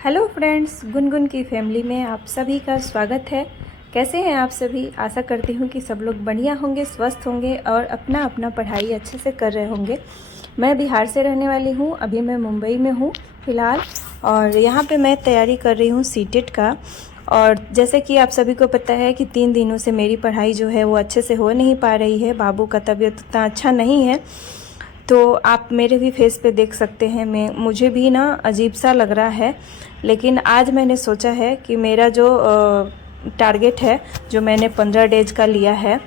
Hello friends, Gungun की family में आप सभी का स्वागत है। कैसे हैं आप सभी? आशा करती हूँ कि सब लोग बढ़िया होंगे, स्वस्थ होंगे और अपना अपना पढ़ाई अच्छे से कर रहे होंगे। मैं बिहार से रहने वाली हूँ, अभी मैं मुंबई में हूँ फ़िलहाल, और यहाँ पे मैं तैयारी कर रही हूँ सीटेट का। और जैसे कि आप सभी को पता है कि 3 दिनों से मेरी पढ़ाई जो है वो अच्छे से हो नहीं पा रही है। बाबू का तबीयत उतना अच्छा नहीं है, तो आप मेरे भी फेस पे देख सकते हैं, मुझे भी ना अजीब सा लग रहा है। लेकिन आज मैंने सोचा है कि मेरा जो टारगेट है, जो मैंने 15 डेज का लिया है,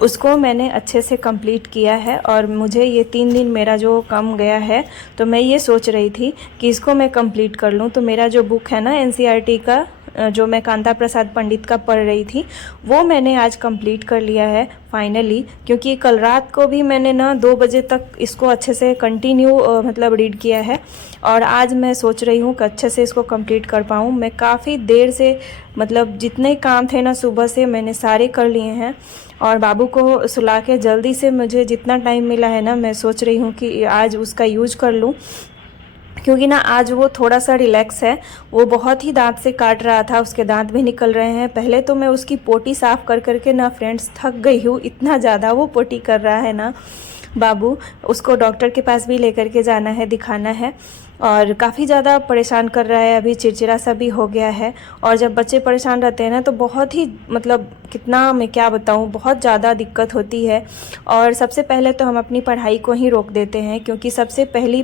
उसको मैंने अच्छे से कंप्लीट किया है। और मुझे ये 3 दिन मेरा जो कम गया है, तो मैं ये सोच रही थी कि इसको मैं कंप्लीट कर लूँ। तो मेरा जो बुक है ना एनसीईआरटी का, जो मैं कांता प्रसाद पंडित का पढ़ रही थी, वो मैंने आज कंप्लीट कर लिया है फाइनली। क्योंकि कल रात को भी मैंने ना 2 बजे तक इसको अच्छे से कंटिन्यू मतलब रीड किया है। और आज मैं सोच रही हूँ कि अच्छे से इसको कंप्लीट कर पाऊँ। मैं काफ़ी देर से, मतलब जितने काम थे ना सुबह से, मैंने सारे कर लिए हैं। और बाबू को सुला के जल्दी से मुझे जितना टाइम मिला है ना, मैं सोच रही हूँ कि आज उसका यूज कर लूँ। क्योंकि ना आज वो थोड़ा सा रिलैक्स है। वो बहुत ही दांत से काट रहा था, उसके दांत भी निकल रहे हैं। पहले तो मैं उसकी पोटी साफ़ कर करके ना फ्रेंड्स थक गई हूँ, इतना ज़्यादा वो पोटी कर रहा है ना बाबू। उसको डॉक्टर के पास भी लेकर के जाना है, दिखाना है। और काफ़ी ज़्यादा परेशान कर रहा है, अभी चिड़चिड़ा सा भी हो गया है। और जब बच्चे परेशान रहते हैं ना, तो बहुत ही, मतलब कितना मैं क्या बताऊँ, बहुत ज़्यादा दिक्कत होती है। और सबसे पहले तो हम अपनी पढ़ाई को ही रोक देते हैं, क्योंकि सबसे पहली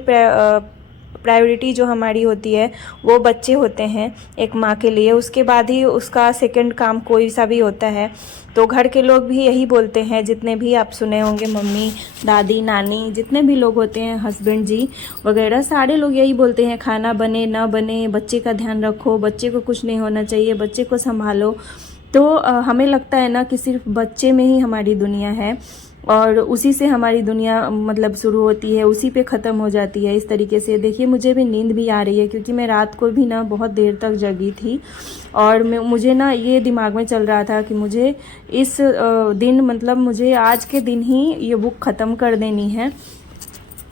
प्रायोरिटी जो हमारी होती है वो बच्चे होते हैं एक माँ के लिए। उसके बाद ही उसका सेकंड काम कोई सा भी होता है। तो घर के लोग भी यही बोलते हैं, जितने भी आप सुने होंगे, मम्मी, दादी, नानी, जितने भी लोग होते हैं, हस्बैंड जी वगैरह, सारे लोग यही बोलते हैं, खाना बने ना बने, बच्चे का ध्यान रखो, बच्चे को कुछ नहीं होना चाहिए, बच्चे को संभालो। तो हमें लगता है ना कि सिर्फ बच्चे में ही हमारी दुनिया है, और उसी से हमारी दुनिया मतलब शुरू होती है, उसी पे ख़त्म हो जाती है। इस तरीके से देखिए, मुझे भी नींद भी आ रही है, क्योंकि मैं रात को भी ना बहुत देर तक जगी थी। और मुझे ना ये दिमाग में चल रहा था कि मुझे इस दिन, मतलब मुझे आज के दिन ही ये बुक ख़त्म कर देनी है।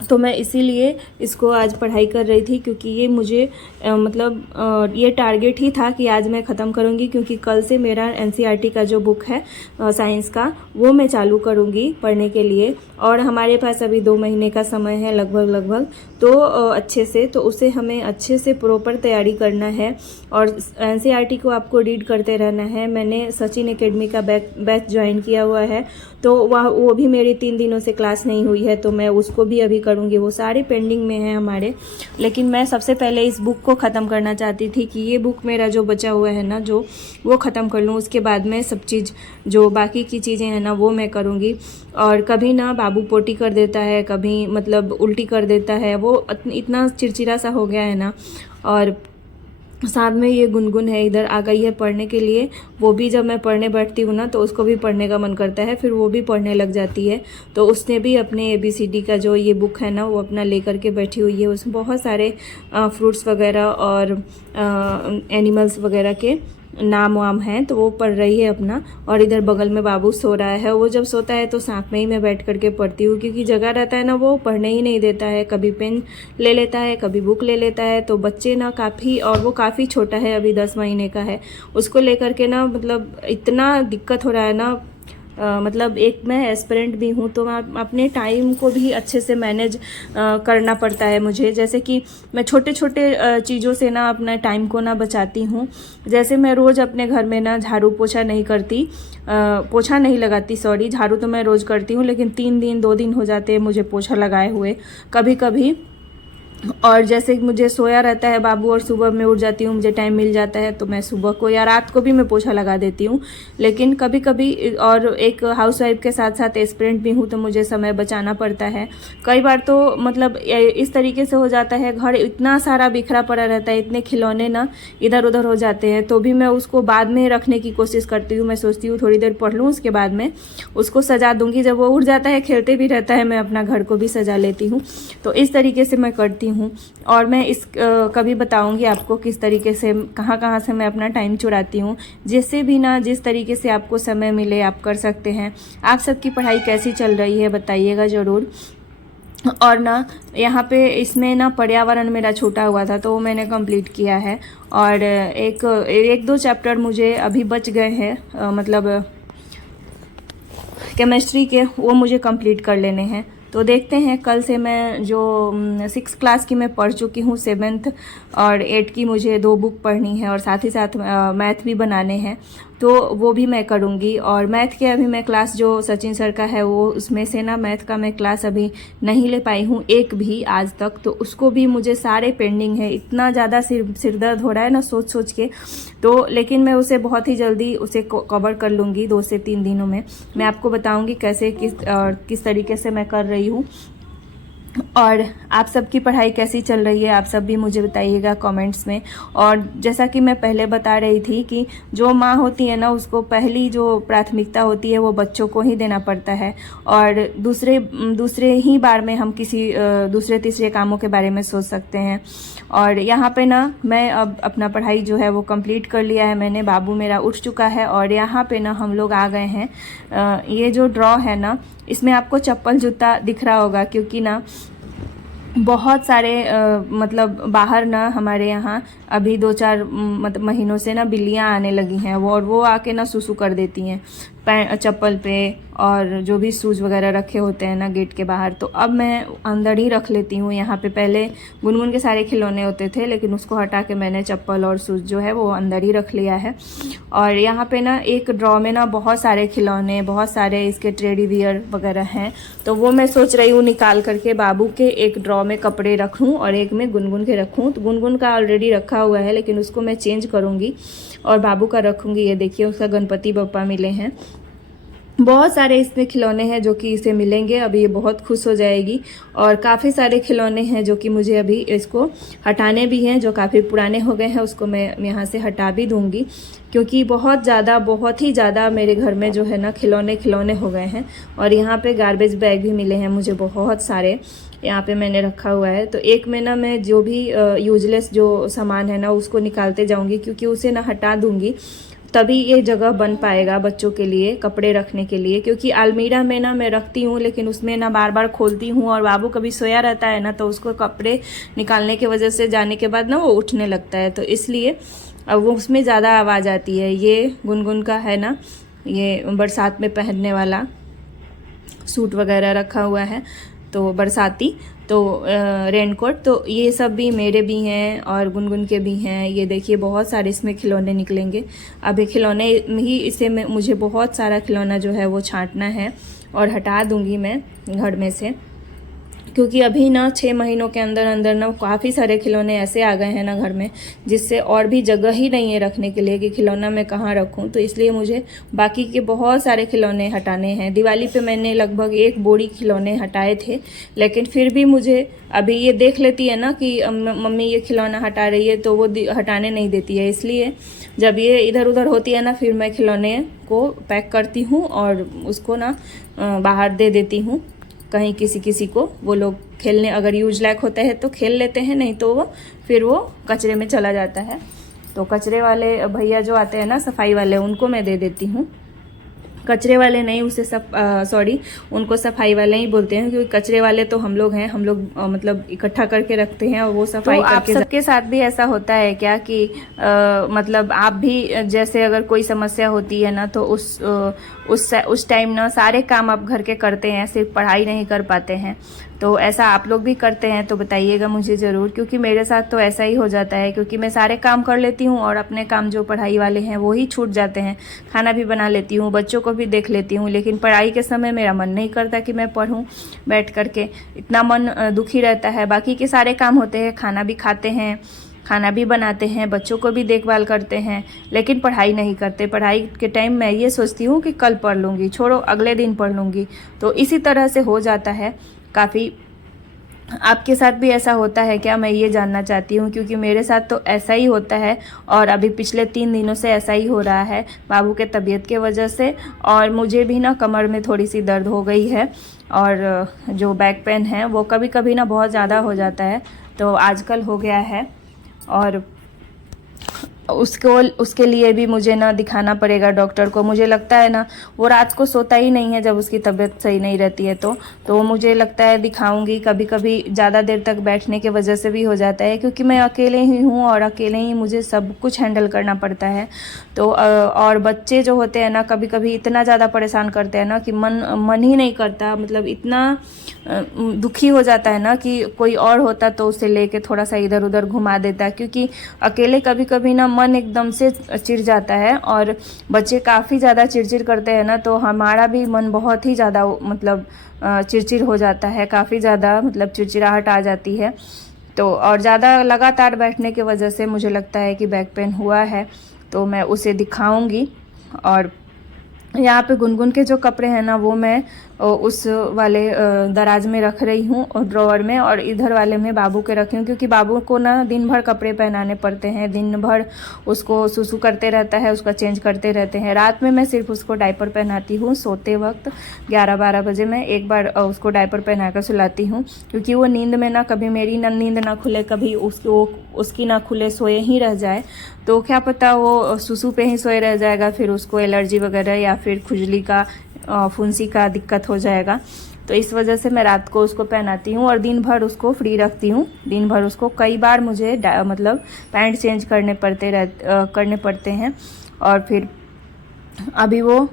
तो मैं इसीलिए इसको आज पढ़ाई कर रही थी, क्योंकि ये मुझे मतलब ये टारगेट ही था कि आज मैं ख़त्म करूँगी। क्योंकि कल से मेरा एनसीईआरटी का जो बुक है साइंस का, वो मैं चालू करूँगी पढ़ने के लिए। और हमारे पास अभी 2 महीने का समय है लगभग। तो अच्छे से, तो उसे हमें अच्छे से प्रॉपर तैयारी करना है। और एनसीईआरटी को आपको रीड करते रहना है। मैंने सचिन एकेडमी का बैच ज्वाइन किया हुआ है, तो वो भी मेरी 3 दिनों से क्लास नहीं हुई है, तो मैं उसको भी अभी करूँगी। वो सारे पेंडिंग में हैं हमारे। लेकिन मैं सबसे पहले इस बुक को ख़त्म करना चाहती थी, कि ये बुक मेरा जो बचा हुआ है ना, जो वो ख़त्म कर लूँ। उसके बाद में सब चीज़, जो बाकी की चीज़ें हैं ना, वो मैं करूँगी। और कभी ना बाबू पोटी कर देता है, कभी मतलब उल्टी कर देता है, वो इतना चिड़चिड़ा सा हो गया है ना। और साथ में ये गुनगुन है, इधर आ गई है पढ़ने के लिए। वो भी जब मैं पढ़ने बैठती हूँ ना, तो उसको भी पढ़ने का मन करता है, फिर वो भी पढ़ने लग जाती है। तो उसने भी अपने ABCD का जो ये बुक है ना, वो अपना लेकर के बैठी हुई है। उसमें बहुत सारे फ्रूट्स वगैरह और एनिमल्स वगैरह के नाम वाम हैं, तो वो पढ़ रही है अपना। और इधर बगल में बाबू सो रहा है। वो जब सोता है तो साथ में ही मैं बैठ करके पढ़ती हूँ, क्योंकि जगह रहता है ना, वो पढ़ने ही नहीं देता है। कभी पेन ले लेता है, कभी बुक ले लेता है। तो बच्चे ना काफ़ी, और वो काफ़ी छोटा है, अभी 10 महीने का है, उसको लेकर के ना मतलब इतना दिक्कत हो रहा है ना। मतलब एक मैं एस्पिरेंट भी हूँ, तो मैं अपने टाइम को भी अच्छे से मैनेज करना पड़ता है मुझे। जैसे कि मैं छोटे छोटे चीज़ों से ना अपना टाइम को ना बचाती हूँ। जैसे मैं रोज़ अपने घर में ना झाड़ू पोछा नहीं करती, पोछा नहीं लगाती, सॉरी। झाड़ू तो मैं रोज़ करती हूँ, लेकिन 3 दिन 2 दिन हो जाते हैं मुझे पोछा लगाए हुए कभी कभी। और जैसे मुझे सोया रहता है बाबू, और सुबह में उठ जाती हूँ, मुझे टाइम मिल जाता है, तो मैं सुबह को या रात को भी मैं पोछा लगा देती हूँ। लेकिन कभी कभी, और एक हाउसवाइफ के साथ साथ एस्पिरेंट भी हूँ, तो मुझे समय बचाना पड़ता है। कई बार तो मतलब इस तरीके से हो जाता है, घर इतना सारा बिखरा पड़ा रहता है, इतने खिलौने ना इधर उधर हो जाते हैं, तो भी मैं उसको बाद में रखने की कोशिश करती हूँ। मैं सोचती हूँ थोड़ी देर पढ़ लूँ, उसके बाद में उसको सजा दूँगी। जब वो उठ जाता है, खेलते भी रहता है, मैं अपना घर को भी सजा लेती हूँ। तो इस तरीके से मैं करती हूँ। और मैं कभी बताऊंगी आपको किस तरीके से, कहाँ कहाँ से मैं अपना टाइम चुराती हूँ। जिससे भी ना, जिस तरीके से आपको समय मिले आप कर सकते हैं। आप सबकी पढ़ाई कैसी चल रही है बताइएगा ज़रूर। और ना यहाँ पे इसमें ना पर्यावरण मेरा छूटा हुआ था तो वो मैंने कंप्लीट किया है। और एक दो चैप्टर मुझे अभी बच गए हैं, मतलब केमिस्ट्री के, वो मुझे कंप्लीट कर लेने हैं। तो देखते हैं, कल से मैं जो 6 क्लास की मैं पढ़ चुकी हूँ, 7th और 8 की मुझे 2 बुक पढ़नी है और साथ ही साथ मैथ भी बनाने हैं, तो वो भी मैं करूँगी। और मैथ के अभी मैं क्लास जो सचिन सर का है वो उसमें से ना मैथ का मैं क्लास अभी नहीं ले पाई हूँ एक भी आज तक, तो उसको भी मुझे सारे पेंडिंग है। इतना ज़्यादा सिर दर्द हो रहा है ना सोच सोच के, तो लेकिन मैं उसे बहुत ही जल्दी उसे कवर कर लूँगी। 2 से 3 दिनों में मैं आपको बताऊँगी कैसे किस तरीके से मैं कर रही हूँ। और आप सबकी पढ़ाई कैसी चल रही है, आप सब भी मुझे बताइएगा कमेंट्स में। और जैसा कि मैं पहले बता रही थी कि जो माँ होती है ना, उसको पहली जो प्राथमिकता होती है वो बच्चों को ही देना पड़ता है, और दूसरे ही बार में हम किसी दूसरे तीसरे कामों के बारे में सोच सकते हैं। और यहाँ पे ना मैं अब अपना पढ़ाई जो है वो कंप्लीट कर लिया है मैंने, बाबू मेरा उठ चुका है। और यहाँ पे ना हम लोग आ गए हैं, ये जो ड्रॉ है ना, इसमें आपको चप्पल जूता दिख रहा होगा, क्योंकि ना बहुत सारे मतलब बाहर ना हमारे यहाँ अभी 2-4 मतलब महीनों से ना बिल्लियाँ आने लगी हैं, वो आके ना सुसु कर देती हैं चप्पल पे, और जो भी शूज़ वगैरह रखे होते हैं ना गेट के बाहर, तो अब मैं अंदर ही रख लेती हूँ। यहाँ पे पहले गुनगुन के सारे खिलौने होते थे, लेकिन उसको हटा के मैंने चप्पल और शूज़ जो है वो अंदर ही रख लिया है। और यहाँ पे ना एक ड्रॉ में ना बहुत सारे खिलौने, बहुत सारे इसके टेडी बियर वगैरह हैं, तो वो मैं सोच रही हूँ निकाल करके बाबू के एक ड्रॉ में कपड़े रखूँ और एक में गुनगुन के रखूँ। तो गुनगुन का ऑलरेडी रखा हुआ है, लेकिन उसको मैं चेंज करूँगी और बाबू का रखूँगी। ये देखिए, उसका गणपति बप्पा मिले हैं। बहुत सारे इसमें खिलौने हैं जो कि इसे मिलेंगे, अभी ये बहुत खुश हो जाएगी। और काफ़ी सारे खिलौने हैं जो कि मुझे अभी इसको हटाने भी हैं, जो काफ़ी पुराने हो गए हैं उसको मैं यहाँ से हटा भी दूँगी, क्योंकि बहुत ही ज़्यादा मेरे घर में जो है ना खिलौने हो गए हैं। और यहाँ पे गार्बेज बैग भी मिले हैं मुझे बहुत सारे, यहाँ पे मैंने रखा हुआ है। तो एक में ना मैं जो भी यूजलेस जो सामान है ना उसको निकालते जाऊँगी, क्योंकि उसे ना हटा दूँगी तभी ये जगह बन पाएगा बच्चों के लिए कपड़े रखने के लिए। क्योंकि अलमीरा में ना मैं रखती हूँ, लेकिन उसमें ना बार बार खोलती हूँ, और बाबू कभी सोया रहता है ना, तो उसको कपड़े निकालने की वजह से जाने के बाद ना वो उठने लगता है, तो इसलिए अब वो उसमें ज़्यादा आवाज़ आती है। ये गुनगुन का है ना, ये बरसात में पहनने वाला सूट वगैरह रखा हुआ है, तो बरसाती, तो रेनकोट, तो ये सब भी मेरे भी हैं और गुनगुन के भी हैं। ये देखिए बहुत सारे इसमें खिलौने निकलेंगे। अब ये खिलौने ही इसे मुझे बहुत सारा खिलौना जो है वो छांटना है और हटा दूंगी मैं घर में से, क्योंकि अभी ना 6 महीनों के अंदर अंदर ना काफ़ी सारे खिलौने ऐसे आ गए हैं ना घर में, जिससे और भी जगह ही नहीं है रखने के लिए कि खिलौना मैं कहाँ रखूँ। तो इसलिए मुझे बाकी के बहुत सारे खिलौने हटाने हैं। दिवाली पे मैंने लगभग 1 बोरी खिलौने हटाए थे, लेकिन फिर भी मुझे अभी ये देख लेती है ना कि मम्मी ये खिलौना हटा रही है, तो वो हटाने नहीं देती है। इसलिए जब ये इधर उधर होती है ना, फिर मैं खिलौने को पैक करती हूँ और उसको ना बाहर दे देती हूँ कहीं किसी को। वो लोग खेलने अगर यूज लायक होता है तो खेल लेते हैं, नहीं तो फिर वो कचरे में चला जाता है। तो कचरे वाले भैया जो आते हैं ना, सफाई वाले, उनको मैं दे देती हूँ। कचरे वाले नहीं, उसे सॉरी, उनको सफाई वाले ही बोलते हैं, क्योंकि कचरे वाले तो हम लोग हैं, हम लोग मतलब इकट्ठा करके रखते हैं और वो सफाई करके। आप सबके साथ भी ऐसा होता है क्या कि मतलब आप भी जैसे अगर कोई समस्या होती है ना, तो उस टाइम ना सारे काम आप घर के करते हैं, सिर्फ पढ़ाई नहीं कर पाते हैं? तो ऐसा आप लोग भी करते हैं तो बताइएगा मुझे ज़रूर, क्योंकि मेरे साथ तो ऐसा ही हो जाता है। क्योंकि मैं सारे काम कर लेती हूँ और अपने काम जो पढ़ाई वाले हैं वो ही छूट जाते हैं। खाना भी बना लेती हूँ, बच्चों को भी देख लेती हूँ, लेकिन पढ़ाई के समय मेरा मन नहीं करता कि मैं पढूं बैठ करके, इतना मन दुखी रहता है। बाकी के सारे काम होते हैं, खाना भी खाते हैं, खाना भी बनाते हैं, बच्चों को भी देखभाल करते हैं, लेकिन पढ़ाई नहीं करते। पढ़ाई के टाइम मैं ये सोचती हूँ कि कल पढ़ लूँगी, छोड़ो अगले दिन पढ़ लूँगी। तो इसी तरह से हो जाता है काफ़ी। आपके साथ भी ऐसा होता है क्या, मैं ये जानना चाहती हूँ, क्योंकि मेरे साथ तो ऐसा ही होता है। और अभी पिछले 3 दिनों से ऐसा ही हो रहा है बाबू के तबीयत के वजह से। और मुझे भी ना कमर में थोड़ी सी दर्द हो गई है, और जो बैक पेन है वो कभी कभी ना बहुत ज़्यादा हो जाता है, तो आजकल हो गया है। और उसके लिए भी मुझे ना दिखाना पड़ेगा डॉक्टर को। मुझे लगता है ना वो रात को सोता ही नहीं है जब उसकी तबीयत सही नहीं रहती है तो मुझे लगता है दिखाऊंगी। कभी कभी ज़्यादा देर तक बैठने के वजह से भी हो जाता है, क्योंकि मैं अकेले ही हूँ और अकेले ही मुझे सब कुछ हैंडल करना पड़ता है। तो और बच्चे जो होते हैं ना कभी कभी इतना ज़्यादा परेशान करते हैं ना कि मन ही नहीं करता, मतलब इतना दुखी हो जाता है ना कि कोई और होता तो उसे लेके थोड़ा सा इधर उधर घुमा देता, क्योंकि अकेले कभी कभी ना मन एकदम से चिढ़ जाता है और बच्चे काफ़ी ज़्यादा चिड़चिड़ करते हैं ना, तो हमारा भी मन बहुत ही ज़्यादा मतलब चिड़चिड़ हो जाता है, काफ़ी ज़्यादा मतलब चिड़चिड़ाहट आ जाती है। तो और ज़्यादा लगातार बैठने की वजह से मुझे लगता है कि बैक पेन हुआ है, तो मैं उसे दिखाऊंगी। और यहाँ पे गुनगुन के जो कपड़े हैं ना वो मैं उस वाले दराज में रख रही हूँ और ड्रॉअर में, और इधर वाले में बाबू के रखी हूँ, क्योंकि बाबू को ना दिन भर कपड़े पहनाने पड़ते हैं, दिन भर उसको सुसु करते रहता है, उसका चेंज करते रहते हैं। रात में मैं सिर्फ उसको डायपर पहनाती हूँ सोते वक्त 11-12 बजे मैं एक बार उसको डायपर पहना कर सुलाती हूँ, क्योंकि वो नींद में ना कभी मेरी नींद ना खुले, कभी उसकी ना खुले, सोए ही रह जाए, तो क्या पता वो सुसु पे ही सोए रह जाएगा, फिर उसको एलर्जी वगैरह या फिर खुजली का फुंसी का दिक्कत हो जाएगा। तो इस वजह से मैं रात को उसको पहनाती हूँ और दिन भर उसको फ्री रखती हूँ। दिन भर उसको कई बार मुझे मतलब पैंट चेंज करने पड़ते हैं। और फिर अभी वो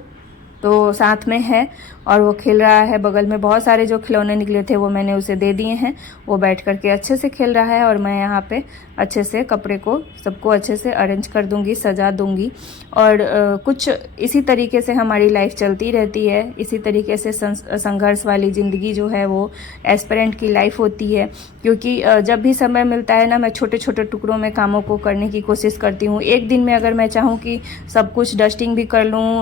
तो साथ में है और वो खेल रहा है। बगल में बहुत सारे जो खिलौने निकले थे वो मैंने उसे दे दिए हैं, वो बैठ करके अच्छे से खेल रहा है और मैं यहाँ पे अच्छे से कपड़े को सबको अच्छे से अरेंज कर दूंगी, सजा दूंगी। और कुछ इसी तरीके से हमारी लाइफ चलती रहती है, इसी तरीके से संघर्ष वाली ज़िंदगी जो है वो एस्पिरेंट की लाइफ होती है। क्योंकि जब भी समय मिलता है ना मैं छोटे छोटे टुकड़ों में कामों को करने की कोशिश करती हूँ। एक दिन में अगर मैं चाहूँ कि सब कुछ डस्टिंग भी कर लूँ,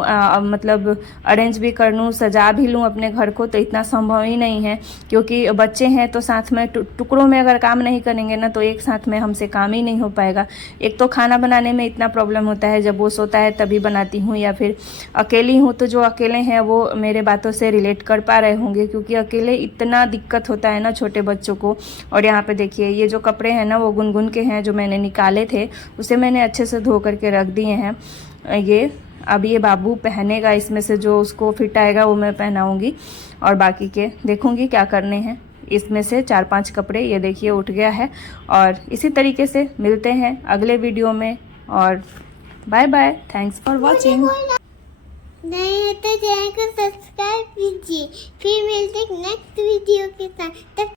मतलब अरेंज भी कर लूँ, सजा भी लूँ अपने घर को, तो इतना संभव ही नहीं है, क्योंकि बच्चे हैं तो साथ में टुकड़ों में अगर काम नहीं करेंगे ना तो एक साथ में हमसे काम ही नहीं हो पाएगा। एक तो खाना बनाने में इतना प्रॉब्लम होता है, जब वो सोता है तभी बनाती हूँ, या फिर अकेली हूँ तो जो अकेले हैं वो मेरे बातों से रिलेट कर पा रहे होंगे, क्योंकि अकेले इतना दिक्कत होता है ना छोटे बच्चों को। और यहाँ पे देखिए ये जो कपड़े हैं ना वो गुनगुन के हैं, जो मैंने निकाले थे उसे मैंने अच्छे से धो करके रख दिए हैं। ये अब ये बाबू पहनेगा, इसमें से जो उसको फिट आएगा वो मैं पहनाऊंगी और बाकी के देखूंगी क्या करने हैं। इसमें से 4-5 कपड़े ये देखिए उठ गया है। और इसी तरीके से मिलते हैं अगले वीडियो में, और bye bye, thanks for watching. नहीं है तो चैनल को सब्सक्राइब कीजिए, फिर मिलते हैं नेक्स्ट वीडियो के साथ। तब